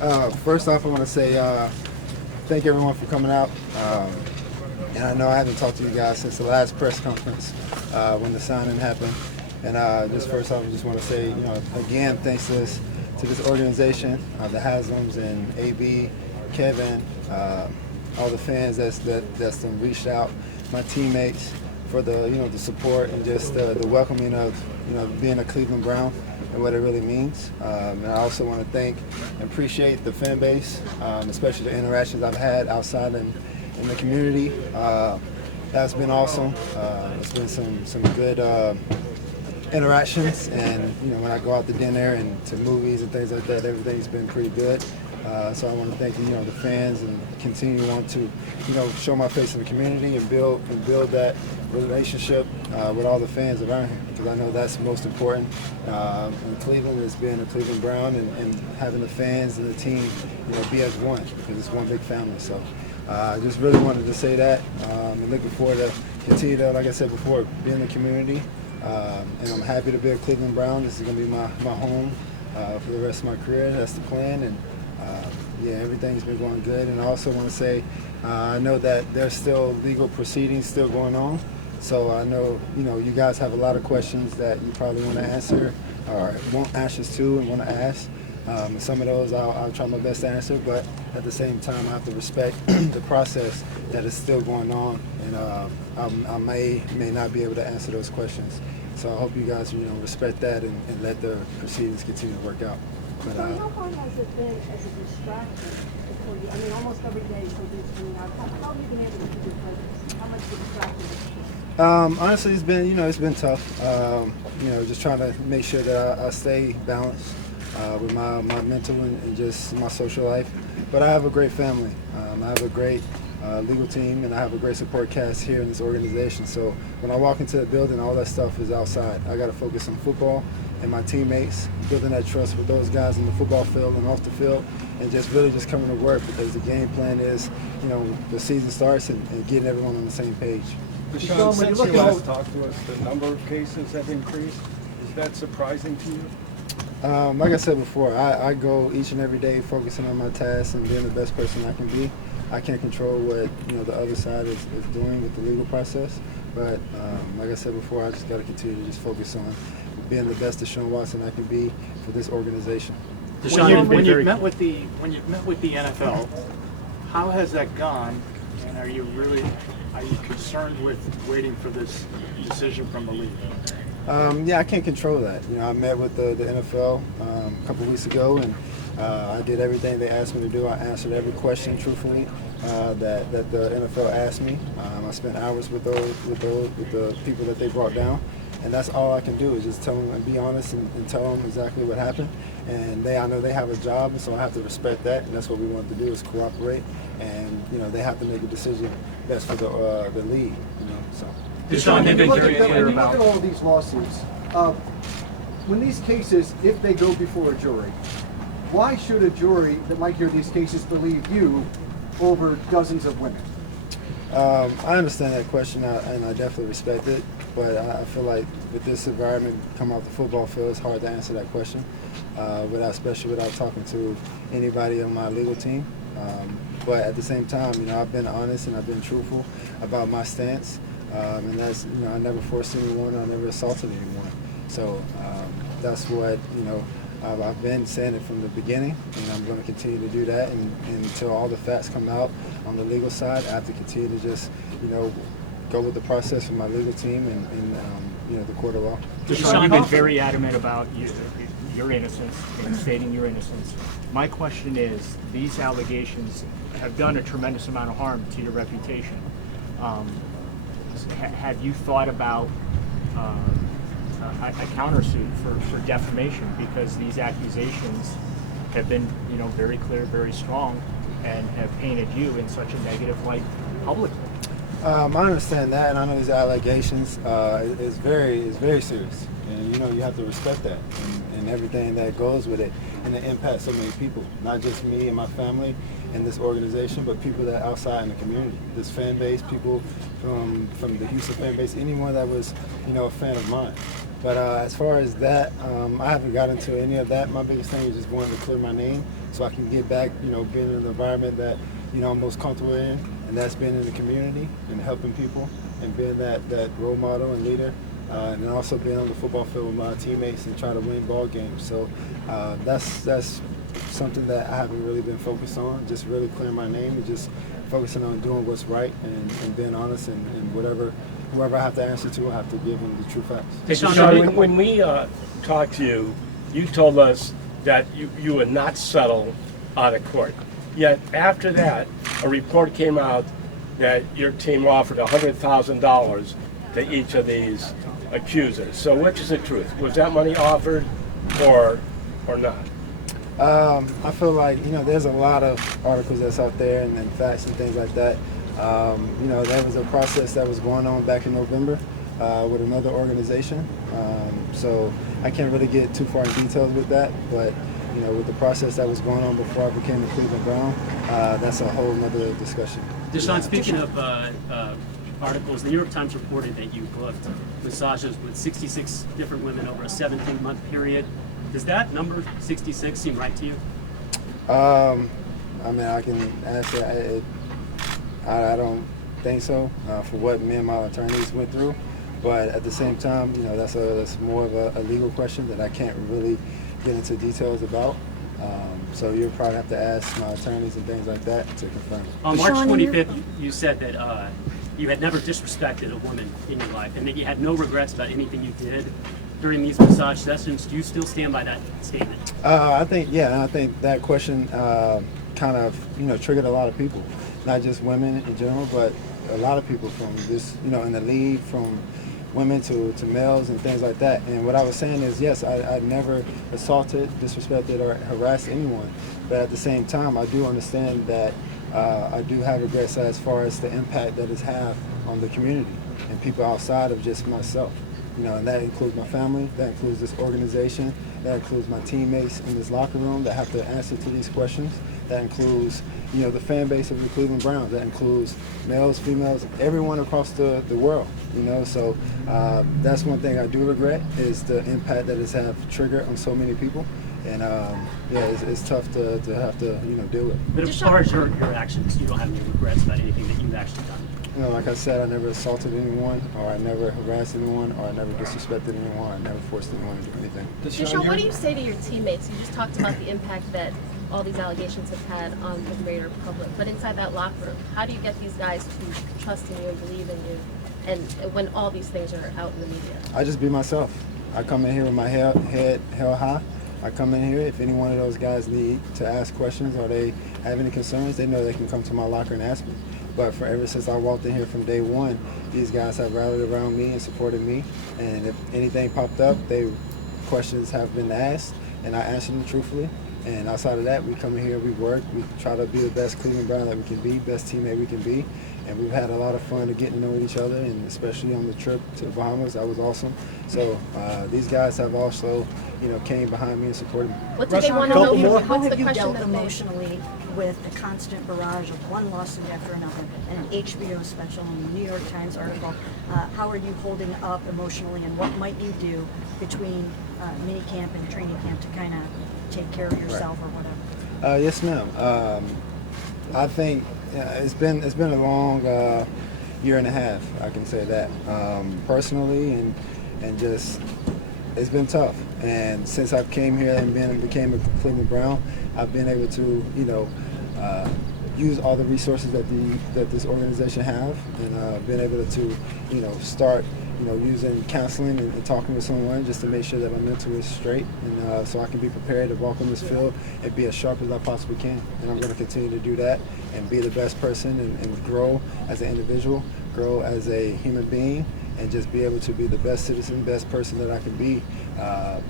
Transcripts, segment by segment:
First off, I want to say thank everyone for coming out. And I know I haven't talked to you guys since the last press conference when the signing happened. And just first off, I just want to say, again, thanks to this organization, the Haslams and AB, Kevin, all the fans that's reached out, my teammates for the support and just the welcoming of being a Cleveland Brown and what it really means. And I also want to thank and appreciate the fan base, especially the interactions I've had outside in the community. That's been awesome. It's been some good interactions, and when I go out to dinner and to movies and things like that, everything's been pretty good. So I want to thank the fans and continue on to show my face in the community and build that relationship with all the fans around here, because I know that's most important in Cleveland, is being a Cleveland Brown and having the fans and the team be as one, because it's one big family. So I just really wanted to say that, and looking forward to continue to, like I said before, be in the community. And I'm happy to be a Cleveland Brown. This is going to be my home for the rest of my career. That's the plan. And everything's been going good. And I also want to say I know that there's still legal proceedings still going on. So I know you guys have a lot of questions that you probably want to answer or want answers to and want to ask. Some of those I'll try my best to answer, but at the same time I have to respect the process that is still going on, and I may not be able to answer those questions. So I hope you guys respect that and let the proceedings continue to work out. But, so how long has it been as a distraction for you? I mean, almost every day something's coming out. How have you been able to keep your focus? How much distraction has it been? Honestly, it's been tough. Just trying to make sure that I stay balanced with my mental and just my social life. But I have a great family. I have a great legal team, and I have a great support cast here in this organization. So when I walk into the building, all that stuff is outside. I got to focus on football and my teammates, building that trust with those guys in the football field and off the field, and just really just coming to work, because the game plan is, the season starts and getting everyone on the same page. Deshaun, since you last talked to us, the number of cases have increased. Is that surprising to you? Like I said before, I go each and every day focusing on my tasks and being the best person I can be. I can't control what the other side is doing with the legal process, but like I said before, I just got to continue to just focus on being the best Deshaun Watson I can be for this organization. Deshaun, when you've met with the NFL, how has that gone? And are you concerned with waiting for this decision from the league? I can't control that. I met with the NFL a couple weeks ago, and I did everything they asked me to do. I answered every question truthfully that the NFL asked me. I spent hours with the people that they brought down, and that's all I can do is just tell them and be honest and tell them exactly what happened. And I know they have a job, so I have to respect that, and that's what we want to do, is cooperate. And they have to make a decision that's for the league. So. Deshaun, they've been very clear about. Look at all of these lawsuits. When these cases, if they go before a jury, why should a jury that might hear these cases believe you over dozens of women? I understand that question, and I definitely respect it. But I feel like with this environment coming off the football field, it's hard to answer that question, especially without talking to anybody on my legal team. But at the same time, I've been honest and I've been truthful about my stance. And that's, I never forced anyone, I never assaulted anyone. So that's what, I've been saying it from the beginning, and I'm going to continue to do that. And until all the facts come out on the legal side, I have to continue to just, go with the process with my legal team and the court of law. Deshaun, you've been very adamant about your innocence and stating your innocence. My question is, these allegations have done a tremendous amount of harm to your reputation. Have you thought about a countersuit for defamation, because these accusations have been, very clear, very strong, and have painted you in such a negative light publicly? I understand that, and I know these allegations is very serious, and you have to respect that and everything that goes with it, and it impacts so many people, not just me and my family and this organization, but people that are outside in the community, this fan base, people from the Houston fan base, anyone that was a fan of mine. But as far as that, I haven't got into any of that. My biggest thing is just wanting to clear my name so I can get back, being in an environment that, I'm most comfortable in, and that's being in the community and helping people and being that role model and leader, and then also being on the football field with my teammates and try to win ball games. So that's something that I haven't really been focused on, just really clearing my name and just focusing on doing what's right and being honest and whoever I have to answer to, I have to give them the true facts. Deshaun, when we talked to you, you told us that you would not settle out of court. Yet after that, a report came out that your team offered $100,000 to each of these accusers. So which is the truth? Was that money offered or not? I feel like, there's a lot of articles that's out there and facts and things like that. There was a process that was going on back in November with another organization. So I can't really get too far in details with that, but with the process that was going on before I became a Cleveland Brown, that's a whole nother discussion. Deshaun, speaking of articles, the New York Times reported that you booked massages with 66 different women over a 17-month period. Does that number 66 seem right to you? I can answer it. I don't think so for what me and my attorneys went through, but at the same time, that's more of a legal question that I can't really get into details about. So you'll probably have to ask my attorneys and things like that to confirm it. On March 25th, you said that you had never disrespected a woman in your life and that you had no regrets about anything you did during these massage sessions. Do you still stand by that statement? I think that question kind of, triggered a lot of people, not just women in general, but a lot of people from this, in the league, from women to males and things like that. And what I was saying is, yes, I never assaulted, disrespected, or harassed anyone. But at the same time, I do understand that I do have regrets as far as the impact that it's had on the community and people outside of just myself. And that includes my family, that includes this organization, that includes my teammates in this locker room that have to answer to these questions. That includes, the fan base of the Cleveland Browns. That includes males, females, everyone across the world. So that's one thing I do regret is the impact that it's have triggered on so many people. And it's tough to have to deal with. But as far as your actions, you don't have any regrets about anything that you've actually done? Like I said, I never assaulted anyone, or I never harassed anyone, or I never disrespected anyone, or I never forced anyone to do anything. Deshaun, what do you say to your teammates? You just talked about the impact that all these allegations have had on the greater public, but inside that locker room, how do you get these guys to trust in you and believe in you, and when all these things are out in the media? I just be myself. I come in here with my head held high. I come in here, if any one of those guys need to ask questions or they have any concerns, they know they can come to my locker and ask me. But ever since I walked in here from day one, these guys have rallied around me and supported me. And if anything popped up, questions have been asked, and I answer them truthfully. And outside of that, we come in here, we work, we try to be the best Cleveland Brown that we can be, best teammate we can be. And we've had a lot of fun getting to know each other, and especially on the trip to the Bahamas, that was awesome. So these guys have also, came behind me and supported me. What do they want to know? How What's the have you question dealt that emotionally with a constant barrage of one lawsuit after another, and an HBO special and a New York Times article? How are you holding up emotionally, and what might you do between mini camp and training camp to kind of take care of yourself or whatever? Yes, ma'am. I think it's been a long year and a half. I can say that personally, and just it's been tough. And since I came here and became a Cleveland Brown, I've been able to use all the resources that this organization have, and been able to start using counseling and talking with someone just to make sure that my mental is straight, and so I can be prepared to walk on this field and be as sharp as I possibly can. And I'm going to continue to do that and be the best person and grow as an individual, grow as a human being, and just be able to be the best citizen, best person that I can be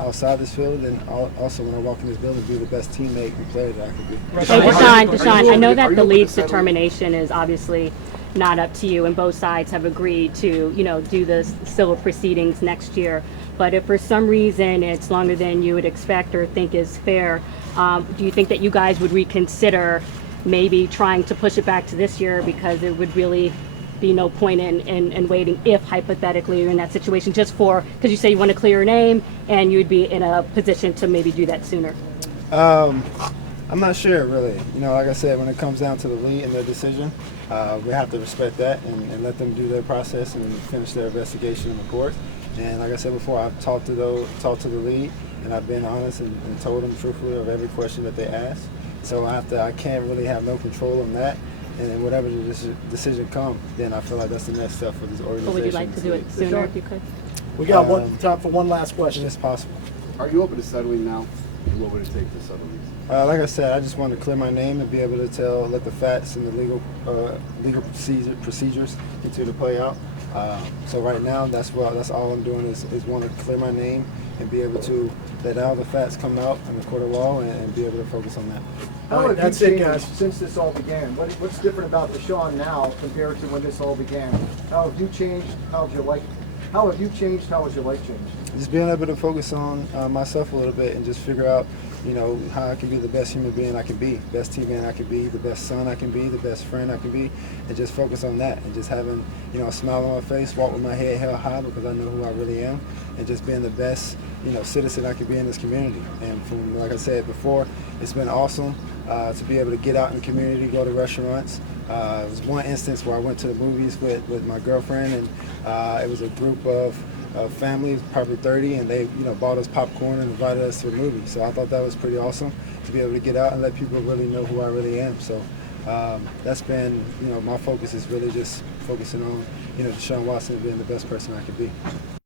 outside this field, and also when I walk in this building, be the best teammate and player that I can be. Hey, Deshaun, I know that the league's determination is obviously not up to you, and both sides have agreed to, do the civil proceedings next year. But if for some reason it's longer than you would expect or think is fair, do you think that you guys would reconsider maybe trying to push it back to this year, because it would really be no point in waiting if hypothetically you're in that situation, just because you say you want to clear your name and you'd be in a position to maybe do that sooner? I'm not sure, really. You know, like I said, when it comes down to the league and their decision, we have to respect that and let them do their process and finish their investigation in the court. And like I said before, I've talked to the league, and I've been honest and told them truthfully of every question that they ask. So I can't really have no control on that. And then whatever the decision comes, then I feel like that's the next step for this organization. But would you like to do it sooner if you could? We got time for one last As question. soon as possible. Are you open to settling now? What would it take to settle these? Like I said, I just want to clear my name and be able to let the facts and the legal procedures continue to play out. So right now, that's all I'm doing is want to clear my name and be able to let all the facts come out in the court of law and be able to focus on that. How have that's you it, changed guys. since this all began? What's different about Deshaun now compared to when this all began? How have you changed? How have you changed? How has your life changed? Just being able to focus on myself a little bit and just figure out, you know, how I can be the best human being I can be, best teammate I can be, the best son I can be, the best friend I can be, and just focus on that and just having, you know, a smile on my face, walk with my head held high because I know who I really am, and just being the best, you know, citizen I can be in this community. And from, like I said before, it's been awesome to be able to get out in the community, go to restaurants. It was one instance where I went to the movies with my girlfriend, and it was a group of families, probably 30, and they, you know, bought us popcorn and invited us to a movie. So I thought that was pretty awesome to be able to get out and let people really know who I really am. So that's been, you know, my focus is really just focusing on, you know, Deshaun Watson being the best person I could be.